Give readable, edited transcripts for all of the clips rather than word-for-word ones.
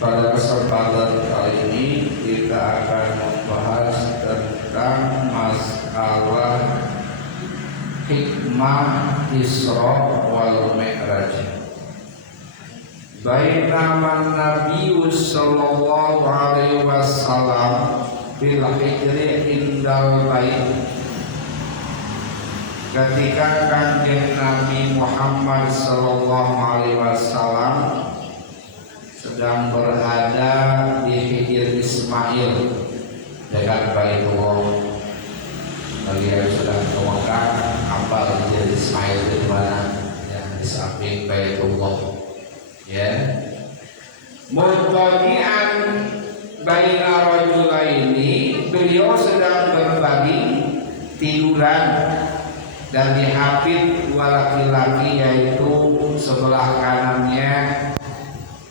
Pada kesempatan kali ini kita akan membahas tentang masalah hikmah Isra wal Mi'raj. Bainama Nabi sallallahu alaihi wasallam bil hijri indal bait. Ketika Kanjeng Nabi Muhammad sallallahu alaihi wasallam sedang berada di Hijr Ismail dekat Baitullah. Bagi yang sudah ke Mekah, hafal Hijr Ismail di mana? Yang di samping Baitullah. Ya. Muttaqi'an baina rajulaini, beliau sedang berbagi tiduran dan dihafid dua laki-laki, yaitu sebelah kanannya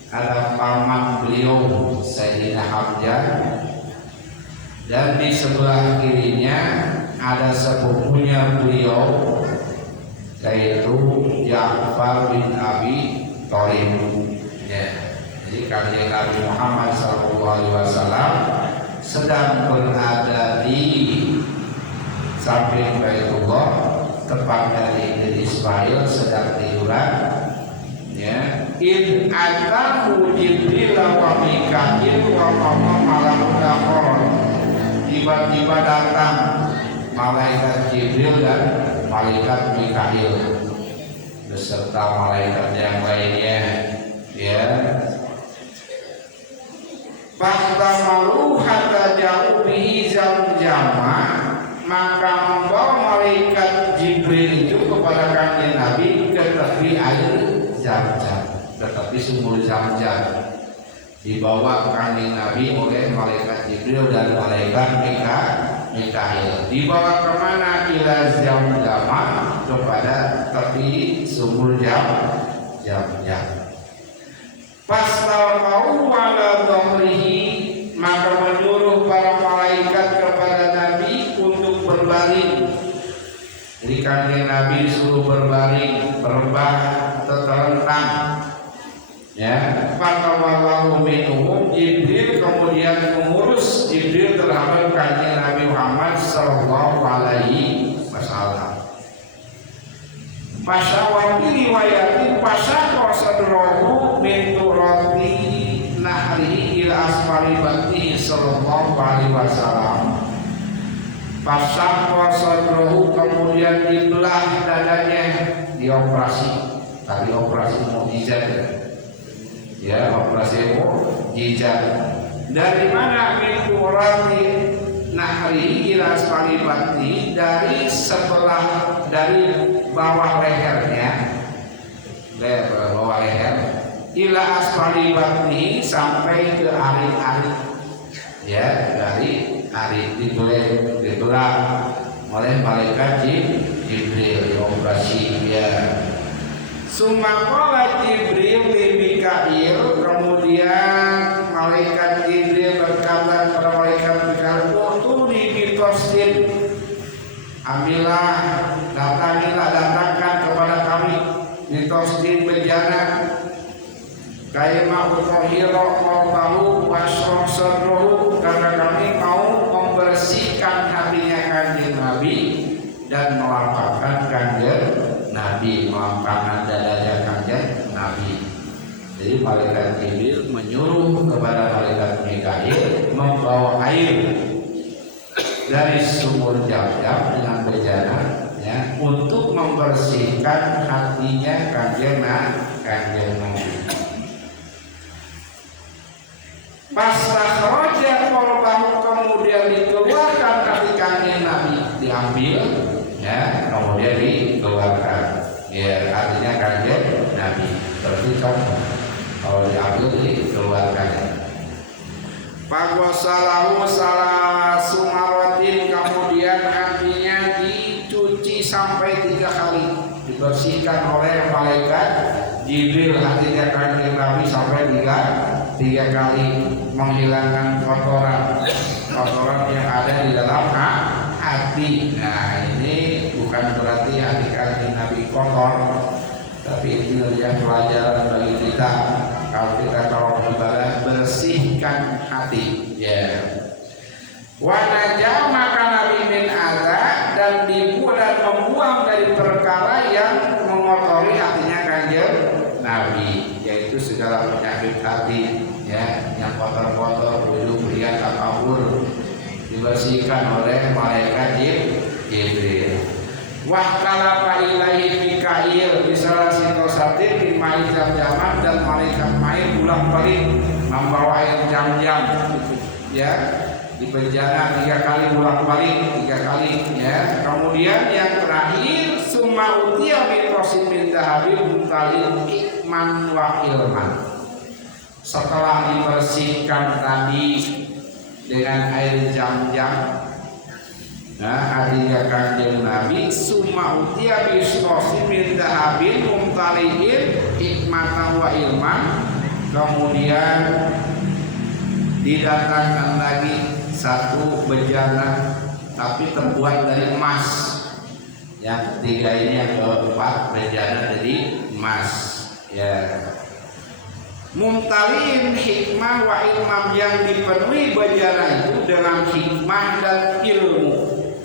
ada paman beliau Sayyidina Hamzah, dan di sebelah kirinya ada sepupunya beliau yaitu Ja'far bin Abi Thalib. Ya. Jadi Kanjeng Nabi Muhammad SAW sedang berada di samping Baitullah, tepatnya di Ismail, sedang tiduran. Ya, in atahu Jibril wa Mikail wa malakul akhir. Tiba-tiba datang malaikat Jibril dan malaikat Mikail beserta malaikat yang lainnya. Ya, fahtamalu hatta jauh bihi zamjama, maka membawa malaikat Jibril itu kepada Kanjeng Nabi ke tepi air Zamzam, tetapi sumur Zamzam dibawa Kanjeng Nabi oleh malaikat Jibril dan malaikat Mikail. Dibawa kemana? Ila Zamzam, kepada tepi sumur Zamzam. Fastamau ala dhahrihi, maka menyuruh para malaikat kepada Nabi untuk berbaring. Jadi Kanjeng Nabi disuruh berbaring, berbah atau terlentang. Ya, fatawallahu minhum, Jibril kemudian mengurus. Jibril terhadap Kanjeng Nabi Muhammad sallallahu alaihi wasallam. Pasawati riwayatin pasako sadrahu min turati nahri ila asfali batni sallallahu alaihi wasallam. Pasako sadrahu, kemudian dibelah dadanya, dioperasi. Tadi operasi mukjizat. Ya, operasi mukjizat. Dari mana? Min turati nahri ila asfali batni, dari sebelah, dari bawah lehernya, bawah leher, ila asfali batni, sampai ke arit-arit. Ya, dari arit dibelah oleh malaikat Jibril, dioperasi. Ya. Sumaqala Jibril li Mikail, kemudian malaikat Jibril berkata kepada malaikat Mikail, "Utuni bitosdin, ambillah, datangkan kepada kami bitosdin bejana, kaima utahiro qalbahu wasroh sadrohu, karena kami mau membersihkan hatinya Kanjeng Nabi dan melapangkan Kanjeng Nabi, melapangkan dadanya Kanjeng Nabi." Jadi malaikat Jibril menyuruh kepada malaikat Mikail membawa air dari sumur Zamzam dengan bejana, ya, untuk membersihkan hatinya Kanjeng Nabi. Fastakhraja qalbahu, kemudian dikeluarkan hati Kanjeng Nabi, diambil, ya, kemudian dikeluarkan. Ya, artinya Kanjeng Nabi terpisah, kalau diambil dikeluarkan. Fagwasalahu salah sumaratin, kemudian hatinya dicuci sampai 3 kali, dibersihkan oleh malaikat Jibril hatinya Kanjeng Nabi sampai 3 kali, menghilangkan kotoran yang ada di dalam hati. Nah, ini bukan berarti hati Kanjeng Nabi kotor, tapi itu adalah pelajaran bagi kita. kalau kita kalau ibadah bersihkan hati ya. Wa najama kana min adza dan membuang dari perkara yang mengotori hatinya Kanjeng Nabi, yaitu segala penyakit hati ya, yang kotor-kotor, ujub, riya, takabur dibersihkan oleh malaikat Jibril. Wah kalapa ilahi Mikail bisalah sitosatin bimai jam-jaman dan malaikat main bolak-balik membawa air jam-jam ya, di penjara 3 kali bolak-balik 3 kali ya. Kemudian yang terakhir summa utiya bi qasim dahabi mutalil ikman wa ilman. Setelah dibersihkan tadi dengan air jam-jam, nah artinya Kanjeng Nabi summa utiya bi qasim dahabin mutalil ikmatan wa ilman. Kemudian didatangkan lagi satu bejana tapi terbuat dari emas. Yang ketiga ini yang keempat bejana dari emas ya. Mumtalin hikmah wa ilmam, yang dipenuhi bejana itu dengan hikmah dan ilmu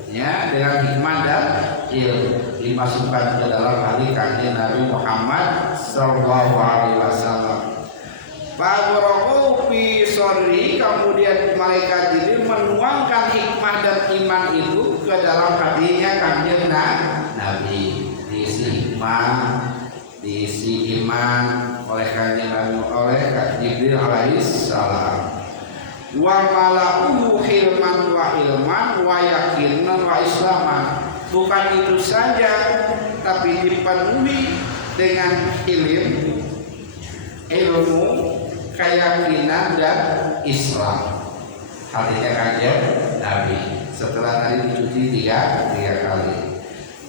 ya, dengan hikmah dan ilmu dimasukkan ke dalam hati Kanjeng Nabi Muhammad sallallahu alaihi wasallam. Faghraqa fi sodri, kemudian malaikat Jibril menuangkan hikmah dan iman itu ke dalam hatinya Kanjeng Nabi. Diisi hikmah, diisi iman oleh Kanjeng Nabi, oleh Jibril alaihi salam. Wa mala'uhu hilman wa ilman wa yaqinan wa islaman. Bukan itu saja, tapi dipenuhi dengan ilmu, keyakinan dan Islam hatinya Kanjeng Nabi. Setelah tadi dicuci tiga kali,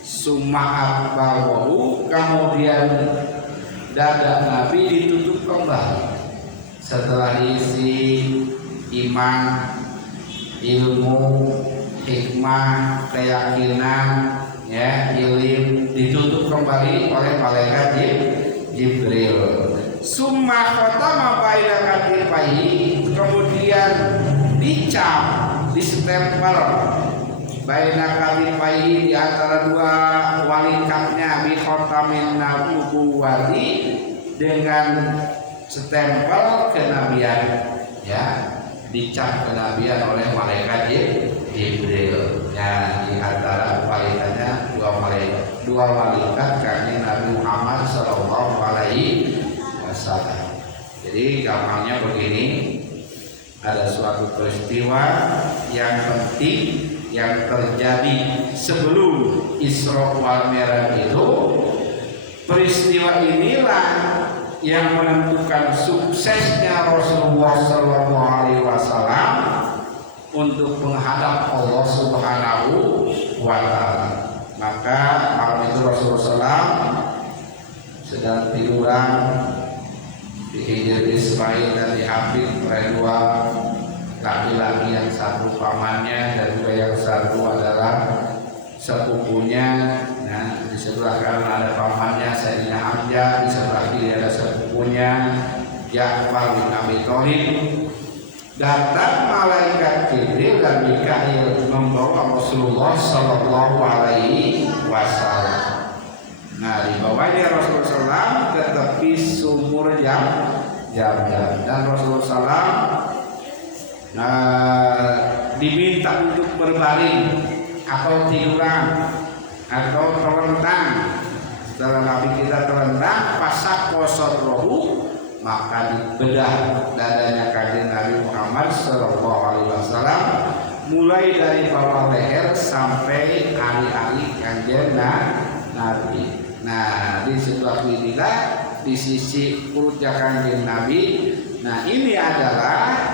suma'abawahu, kemudian dada Nabi ditutup kembali setelah diisi iman, ilmu, hikmah, keyakinan ya, ilim, ditutup kembali oleh malaikat Jibril. Summa khatama baina katifahi, kemudian dicap, distempel baina katifahi, di antara dua walikatnya, bi khatamin nubuwati, dengan stempel kenabian ya, dicap kenabian oleh malaikat Jibril ya. Di antara walikatnya dua walikat Kanjeng Nabi Muhammad sallallahu alaihi wasallam. Jadi gampangnya begini, ada suatu peristiwa yang penting yang terjadi sebelum Isra wal Mi'raj itu. Peristiwa inilah yang menentukan suksesnya Rasulullah sallallahu alaihi wasallam untuk menghadap Allah Subhanahu wa taala. Maka malam itu Rasulullah sedang tiduran di Hijr Ismail dan diambil oleh dua laki-laki, yang satu pamannya dan juga yang satu adalah sepupunya. Nah, di sebelah kanan ada pamannya Sayyidina Hamzah, di sebelah kiri ada sepupunya Ja'far bin Abi Thalib. Datang malaikat Jibril dan Mikail membawa Rasulullah sallallahu alaihi wasallam. Nah, dibawanya Rasulullah ke tepi sumur Jam-Jam, dan Rasulullah diminta untuk berbaring atau tiduran atau terlentang. Setelah Nabi kita terlentang, pasak kosor rohu, maka dibedah dadanya Kanjeng Nabi Muhammad sallallahu alaihi wasallam, mulai dari bawah leher sampai ali-ali Kanjeng Nabi. Nah, di sebelah inilah di sisi perutnya Kanjeng Nabi. Nah, ini adalah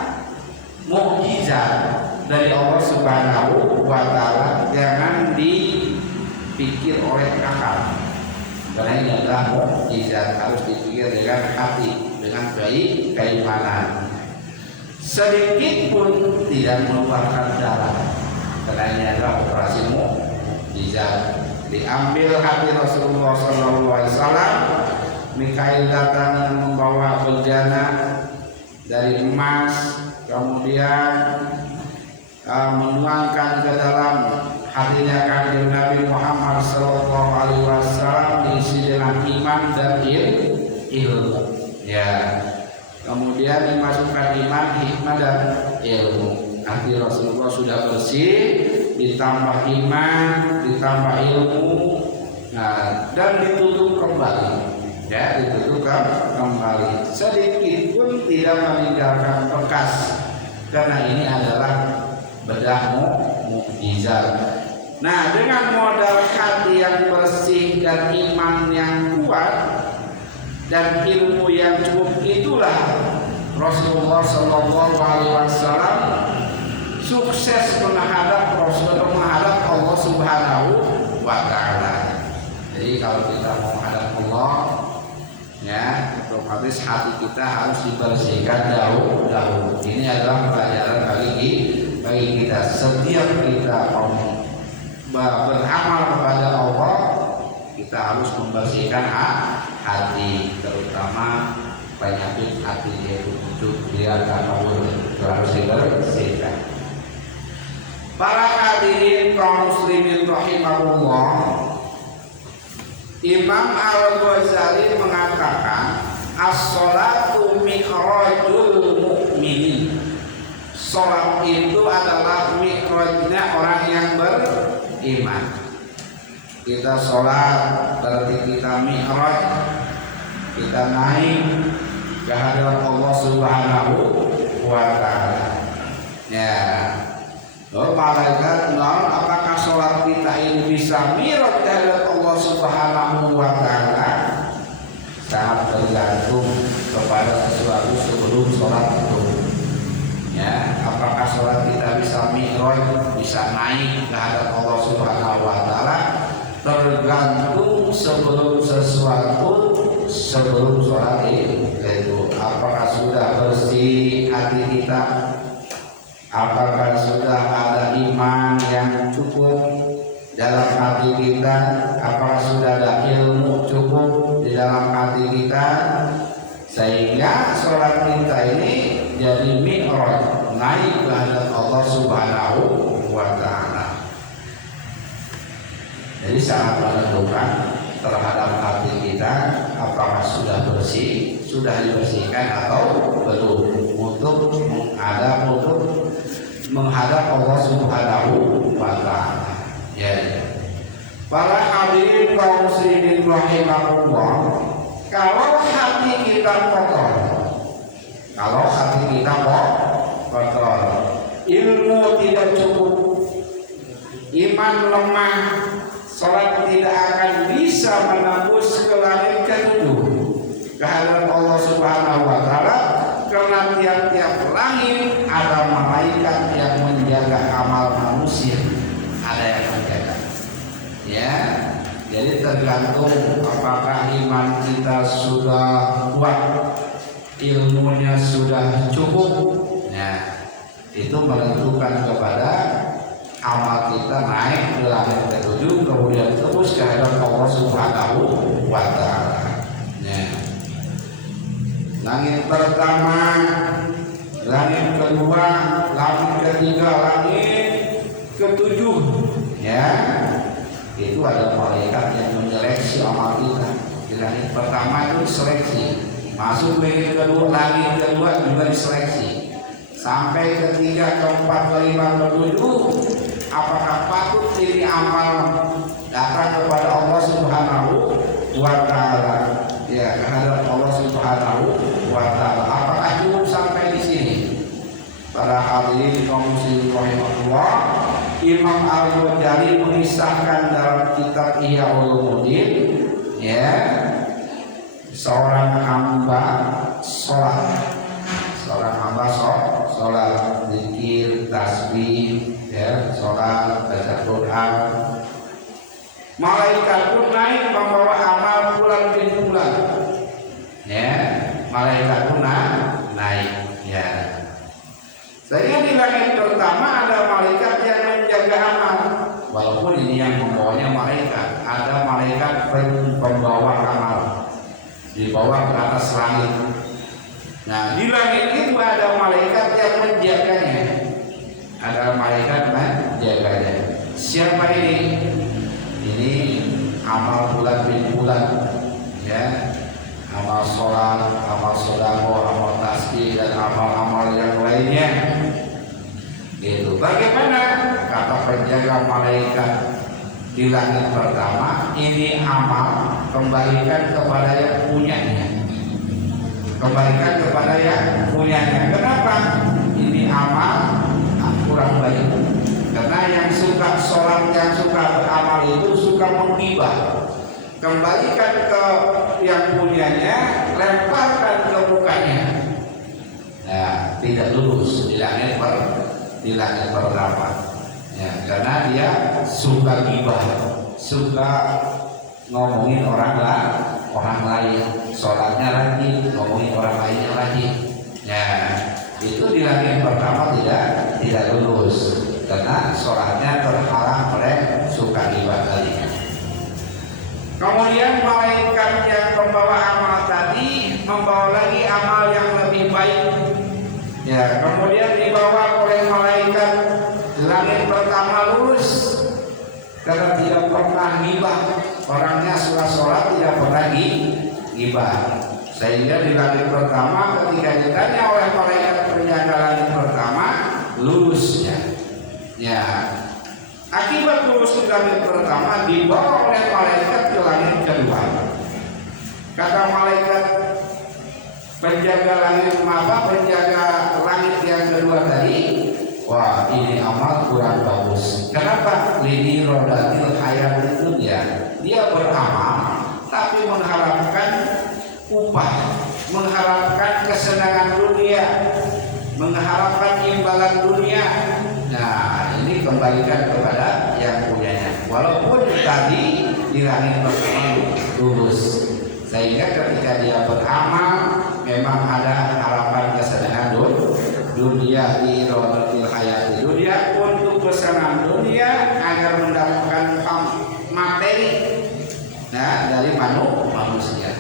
mukjizat dari Allah Subhanahu wa taala, jangan dipikir oleh akal. Karena ini adalah mukjizat, harus dipikir dengan hati, dengan baik, keimanan. Sedikit pun tidak mengeluarkan darah, karena ini adalah operasi mukjizat. Diambil hati Rasulullah SAW, Mikail datang yang membawa bejana dari emas, kemudian menuangkan ke dalam hatinya kanjeng Nabi Muhammad Sallallahu Alaihi Wasallam diisi dengan iman dan ilmu. Ya, kemudian dimasukkan iman, hikmah dan ilmu. Nanti Rasulullah sudah bersih, ditambah iman, ditambah ilmu, nah, dan ditutup kembali. Ya, ditutup kembali. Sedikit pun tidak meninggalkan bekas, karena ini adalah bedah mukjizat. Nah, dengan modal hati yang bersih dan iman yang kuat dan ilmu yang cukup, itulah Rasulullah Shallallahu Alaihi Wasallam sukses menghadap Allah Subhanahu wa Ta'ala. Jadi kalau kita mau menghadap Allah, ya, otomatis hati kita harus dibersihkan dahulu. Ini adalah pelajaran bagi kita. Setiap kita beramal kepada Allah, kita harus membersihkan hati, terutama penyakit hati, yaitu dia takabur, harus dibersihkan. Para hadirin kaum muslimin rahimahullah, Imam Al-Ghazali mengatakan as-sholatu mi'rajul mu'minin. Sholat itu adalah mi'rajnya orang yang beriman. Kita sholat berarti kita mi'raj, kita naik ke hadapan Allah Subhanahu wa Ta'ala. Ya, malaikat apakah sholat kita ini bisa mi'raj ke hadapan Allah Subhanahu wa Ta'ala? Sangat tergantung kepada sesuatu sebelum sholat itu. Ya, apakah sholat kita bisa mi'raj, bisa naik ke hadapan Allah Subhanahu wa Ta'ala? Tergantung sebelum sholat itu. Apakah sudah bersih hati kita? Apakah sudah ada iman yang cukup dalam hati kita? Apakah sudah ada ilmu cukup di dalam hati kita, sehingga sholat kita ini jadi mi'raj, naik ke hadapan Allah Subhanahu wa Ta'ala. Jadi sangat menentukan terhadap hati kita, apakah sudah bersih, sudah dibersihkan atau belum, untuk menghadap Allah Subhanahu wa Ta'ala. Ya. Para hadirin kaum muslimin rahimahullah, kalau hati kita kotor, ilmu tidak cukup, iman lemah, salat tidak akan bisa menembus ke langit ketujuh, ke hadapan Allah Subhanahu wa Ta'ala, karena tiap-tiap langit ada malaikat yang menjaga amal manusia, ada yang menjaga. Ya, jadi tergantung apakah iman kita sudah kuat, ilmunya sudah cukup. Nah, itu menentukan kepada amal kita naik ke langit ketujuh, kemudian terus ke hadapan Allah Subhanahu wa Ta'ala. Nah, langit pertama, langit kedua, langit ketiga, langit ketujuh, ya, itu ada malaikat yang menyeleksi amal kita. Di langit pertama itu seleksi, masuk langit kedua juga diseleksi, sampai ketiga, keempat, kelima, ketujuh, apakah patut ini amal datang kepada Allah Subhanahu wa Ta'ala, ya, kehadap Allah Subhanahu wa Ta'ala. Apakah cukup sampai di sini? Para hadirin kaum muslimin rahimahullah, Imam Al-Ghazali mengisahkan dalam kitab Ihya Ulumuddin, ya, seorang hamba sholat, zikir, tasbih, ya, sholat, baca Quran. Malaikat pun naik membawa amal bulan bin bulan, ya, malaikat pun naik, ya. Sehingga di langit pertama ada malaikat yang menjaga amal, walaupun ini yang membawanya malaikat, ada malaikat pembawa amal. dibawa ke atas langit. Nah, di langit itu ada malaikat yang menjaganya. Ada malaikat menjaganya. Siapa ini? Ini amal bulan bin bulan, ya, amal sholat, amal sodako, amal tasbih dan amal-amal yang lainnya. Itu bagaimana? Kata penjaga malaikat di langit pertama, ini amal kembalikan kepada yang punyanya. Kembalikan kepada yang punyanya. Kenapa? Ini amal kurang baik. Karena yang suka sholat, yang suka beramal itu suka menggibah. Kembalikan ke yang punyanya, lemparkan ke mukanya. Nah, tidak lulus di langit pertama. Ya, karena dia suka gibah, suka ngomongin orang lain, sholatnya lagi, ngomongin orang lainnya lagi. Ya, itu di langit pertama tidak lulus karena sholatnya terhalang oleh suka gibah tadi. Kemudian malaikat yang membawa amal tadi membawa lagi amal yang lebih baik. Ya, kemudian dibawa oleh malaikat langit pertama lulus karena tidak pernah gibah. Orangnya sholat tidak pernah gibah. Sehingga di langit pertama ketika ditanya oleh malaikat penjaga langit pertama, lulusnya. Ya, akibat lulus di langit pertama dibawa oleh malaikat ke langit kedua. Kata malaikat penjaga langit yang kedua tadi, wah, ini amal kurang bagus. Kenapa? Lini rodatil hayat dunia. Dia beramal tapi mengharapkan upah, mengharapkan kesenangan dunia, mengharapkan imbalan dunia. Nah, ini kembalikan kepada yang punyanya. Walaupun tadi di langit pertama lulus, sehingga ketika dia beramal memang ada harapan kesenangan dunia di rodatil hayat dunia, untuk kesenangan dunia agar mendapatkan materi, nah, dari manusia.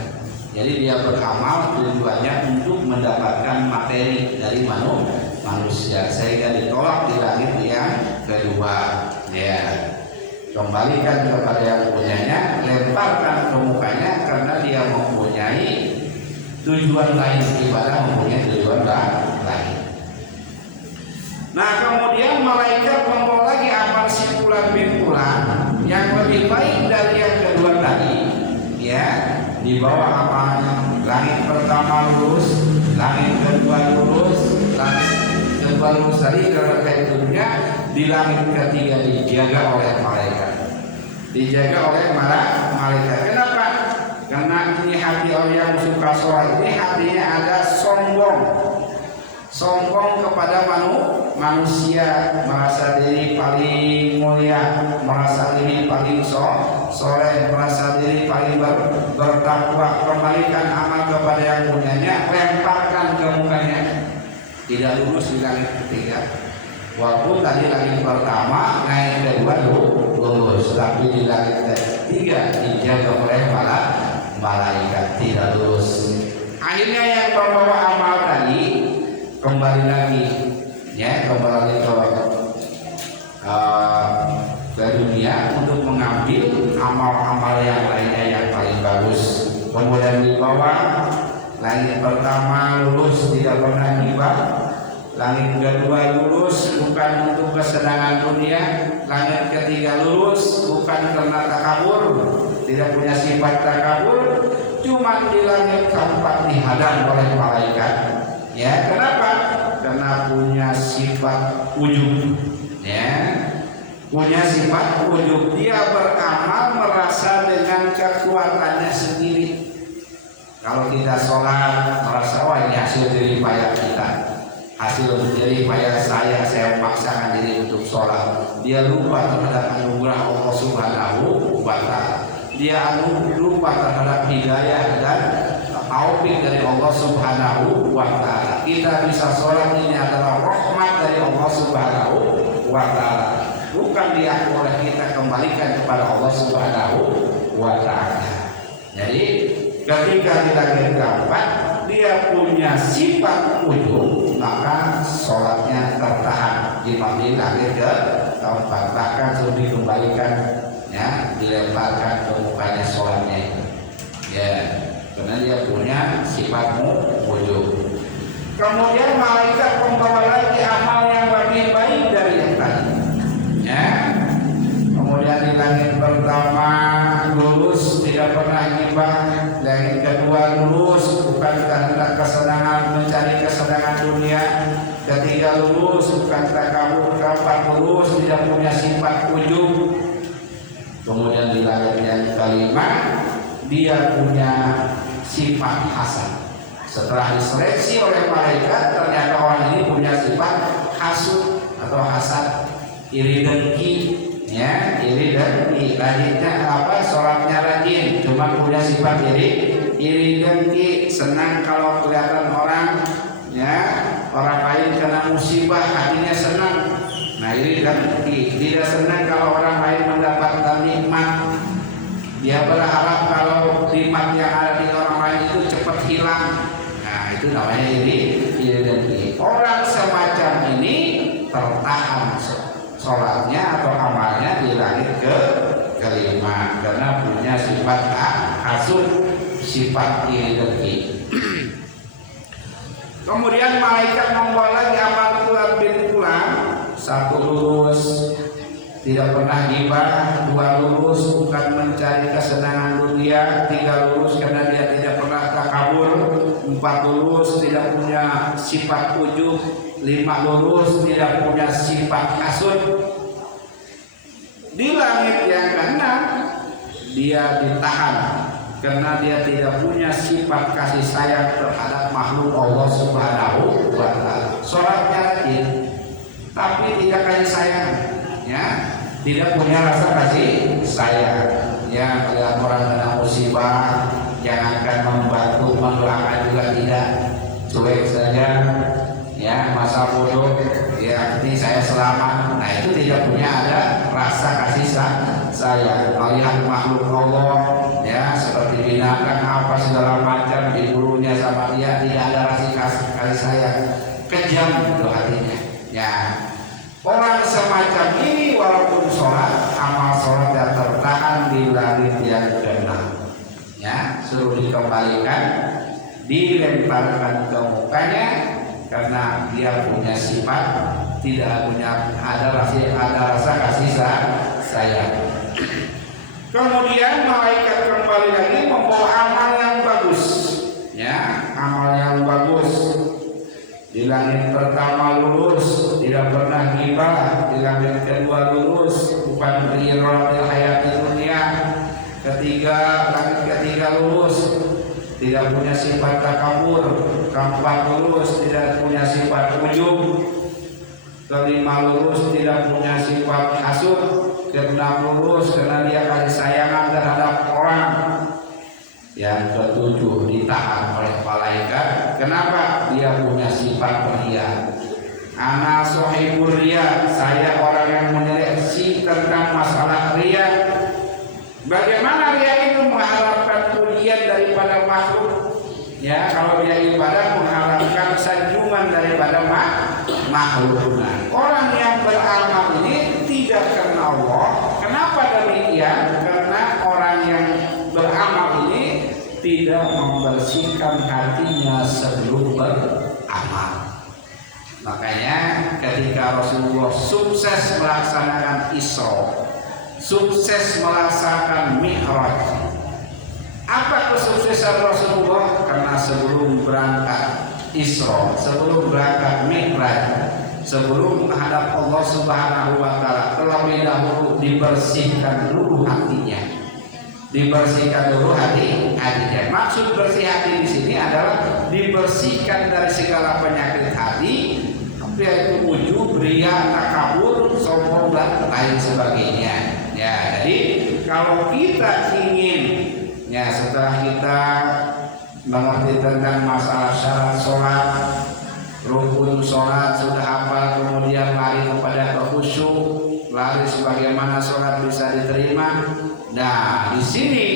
Jadi dia beramal tujuannya untuk mendapatkan materi dari manusia, sehingga ditolak di langit yang kedua. Ya, kembalikan kepada yang punyanya, lemparkan ke mukanya karena dia mempunyai tujuan lain, ibadah mempunyai tujuan lain. Nah, kemudian malaikat membawa lagi amal simpulan bintulan yang lebih baik dari yang kedua tadi. Ya, dibawa amalnya. Langit pertama lulus, langit kedua lulus, langit kedua lulus tadi karena dunia. Di langit ketiga dijaga oleh malaikat. Dijaga oleh malaikat. Kenapa? Karena ini hati orang yang suka sholat ini hatinya ada sombong kepada manusia, merasa diri paling mulia, merasa diri paling soleh, merasa diri paling bertakwa. Kembalikan amal kepada yang punyanya, lemparkan ke mukanya. Tidak lulus di langit ketiga. Walaupun tadi langit pertama, langit kedua lulus, tapi di langit ketiga dijaga oleh malaikat, tidak lulus. Akhirnya yang membawa amal tadi kembali lagi, ya, kembali ke dunia untuk mengambil amal-amal yang lainnya yang paling bagus. Kemudian dibawa langit pertama lulus, tidak pernah gibah. Langit kedua lulus bukan untuk kesenangan dunia. Langit ketiga lulus bukan karena takabur, tidak punya sifat takabur. Cuma di langit keempat dihadang oleh malaikat. Ya, kenapa? Karena punya sifat ujub. Ya, punya sifat ujub. Dia beramal merasa dengan kekuatannya sendiri. Kalau kita sholat merasa, wah, ini hasil dari payah kita, hasil dari payah saya memaksakan diri untuk sholat. Dia lupa terhadap anugerah Allah Subhanahu wa Ta'ala. Dia lupa terhadap hidayah dan taufik dari Allah Subhanahu wa Ta'ala. Kita bisa sholat ini adalah rahmat dari Allah Subhanahu wa Ta'ala, bukan diaku oleh kita, kembalikan kepada Allah Subhanahu wa Ta'ala. Jadi Ketika di langit keempat dia punya sifat ujub, maka sholatnya tertahan di langit keempat, bahkan sudah dikembalikan, ya, dilemparkan ke mukanya sholatnya itu, ya, karena dia punya sifat ujub. Kemudian malaikat membawa lagi amal yang lebih baik dari yang tadi, ya. Kemudian di langit pertama lulus, tidak pernah ghibah. Langit kedua lulus, bukan karena kesenangan mencari kesenangan dunia. Ketiga lulus, bukan takabur. Keempat lulus, tidak punya sifat ujub. Kemudian di langit yang kelima dia punya sifat hasan. Setelah diseleksi oleh malaikat, ternyata orang ini punya sifat hasud atau hasad, iri dengki, ya, iri dengki. Rajinnya apa? Sholatnya rajin, cuma punya sifat iri dengki, senang kalau kelihatan orang, ya, orang lain kena musibah, hatinya senang. Nah, iri dengki. Tidak senang kalau orang lain mendapatkan nikmat. Dia berharap kalau nikmat yang ada di orang lain itu cepat hilang. Nah, itu namanya iri dengki. Orang semacam ini tertahan sholatnya atau amalnya di langit kelima karena punya sifat hasud, sifat iri dengki. Kemudian malaikat membawa lagi amal pulang. Satu lulus, tidak pernah ghibah. Dua lulus, bukan mencari kesenangan dunia. Tiga lulus karena dia tidak pernah takabur. Empat lulus, tidak punya sifat ujub. Lima lulus, tidak punya sifat hasud. Di langit yang keenam dia ditahan karena dia tidak punya sifat kasih sayang terhadap makhluk Allah Subhanahu wa ta'ala. Sholatnya rajin tapi tidak kasih sayang, ya, tidak punya rasa kasih sayang. Ya, melihat orang kena musibah, jangankan membantu, mendoakan juga tidak, cuek saja, ya, masa bodoh, ya, ini saya selamat. Nah, itu tidak punya ada rasa kasih sayang. Melihat makhluk Allah, ya, seperti binatang apa segala macam diburunya sama dia, tidak ada rasa kasih sayang, kejam itu hatinya. Ya, orang semacam ini walaupun sholat, amal sholatnya tertahan di langit yang keenam, ya, suruh dikembalikan, dilemparkan ke mukanya karena dia punya sifat tidak punya ada rasa kasih sayang. Kemudian malaikat kembali lagi membawa amal yang bagus, ya, amal yang bagus. Di langit pertama lulus, tidak pernah ghibah. Di langit kedua lulus, bukan beriradil hayati dunia. Langit ketiga lulus, tidak punya sifat takabur. Keempat lulus, tidak punya sifat ujub. Kelima lulus, tidak punya sifat hasud. Keenam lulus karena dia kasih sayangan terhadap orang. Yang ketujuh ditahan oleh malaikat. Kenapa? Dia punya sifat riya. Ana sohibur riya, saya orang yang menyeleksi tentang masalah riya. Bagaimana riya itu? Mengharapkan pujian daripada makhluk. Ya, kalau dia ibadah mengharapkan sanjungan daripada makhluk. Nah, orang yang beramal ini tidak karena Allah. Kenapa demikian? Karena orang yang beramal ini tidak membersihkan hatinya sebelum beramal. Makanya ketika Rasulullah sukses melaksanakan Isra, sukses melaksanakan Mi'raj, apa kesuksesan Rasulullah? Karena sebelum berangkat Isra, sebelum berangkat Mi'raj, sebelum menghadap Allah Subhanahu wa ta'ala, terlebih dahulu dibersihkan dulu hatinya. Dibersihkan dulu hatinya. Maksud bersih hati di sini adalah dibersihkan dari segala penyakit hati, yaitu ujub, riya, takabur, sombong dan lain sebagainya. Ya, jadi kalau kita ingin, ya, setelah kita mengerti tentang masalah syarat sholat, rukun sholat sudah hafal, kemudian lari kepada khusyuk, lari sebagaimana sholat bisa diterima. Nah, di sini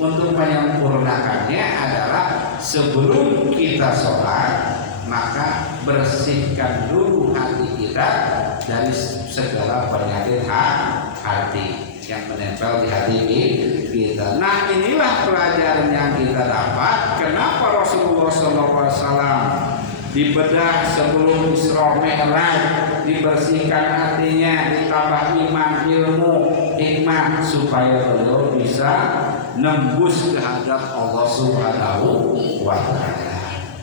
untuk menyempurnakannya adalah sebelum kita sholat maka bersihkan dulu hati kita dari segala penyakit hati yang menempel di hati kita. Nah, inilah pelajaran yang kita dapat. Kenapa Rasulullah SAW dibedah sebelum Isra Mi'raj, dibersihkan hatinya, ditambah iman, ilmu, hikmah supaya beliau bisa nembus kehadap Allah Subhanahu wa Ta'ala.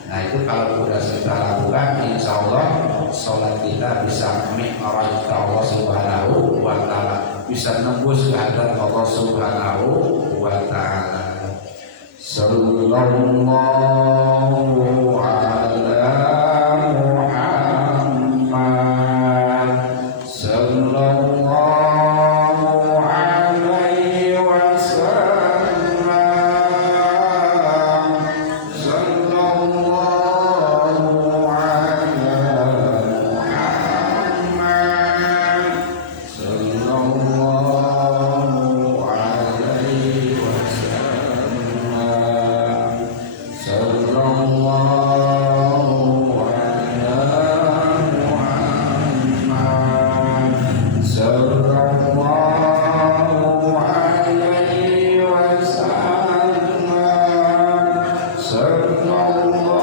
Nah, itu kalau sudah kita lakukan, insya Allah sholat kita bisa mi'raj ke Allah Subhanahu wa Ta'ala, bisa nembus kehadap Allah Subhanahu wa Ta'ala. Sallallahu ala Muhammad, sallallahu alaihi wasallam, sallallahu ala Muhammad, sallallahu alaihi wasallam, sallallahu ala Muhammad, sallallahu alaihi wasallam, sallallahu